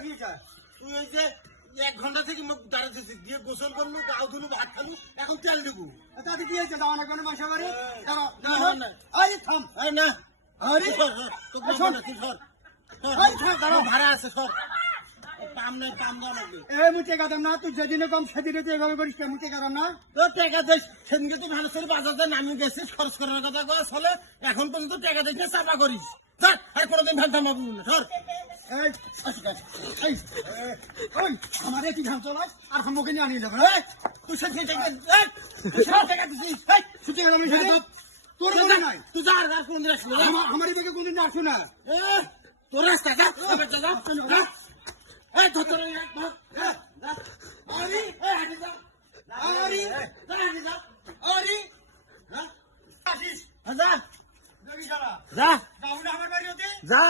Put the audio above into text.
কি চাই তুই ওই যে 1 ঘন্টা থেকে মুখ দাঁড়াতেছিস দিয়ে গোসল করলু গাও ধুলু ভাত খালু এখন তেল দেবো তাতে কি হয়েছে যাওয়া লাগবে না মাসে বাড়ি না আরে থাম এই না আরে সর তোকে সর। না তুই সর এই সর, দাঁড়াও। ভাড়া আছে সর কাম নাই কাম দেওয়া লাগবে এই মুটে কাদাম না তুই যেদিনে কম সেদিনে তুই এভাবে করিস মুটে কাদাম না তো টাকা দিস সেদিনকে তুই মানুষের বাজারে নামি গেছিস খরচ করার কথা কস হলে এখন পর্যন্ত টাকা দিস না চাপা করিস স্যার আর কোনোদিন ভাড়া মাবু না সর এই এই ওই আমারে কি ধান চলাই আর সম্মুখে নিয়ে আনিয়ে যাবে এই, তুই সেদিন টাকা এই, তুই সেদিন টাকা দিছিস এই, ছুটি গেলাম তোর মনে নাই তুই যা আর কোনদিন আসবি না আমার এদিকে কোনদিন আসো না তোর রাস্তা যা এবার যা যা এই ধর আরে এই হাঁটে যা আরে যা হাঁটে যা আরে হ্যাঁ আসিস যা দেখি সারা যা যাও না আমার বাড়ি হতে যা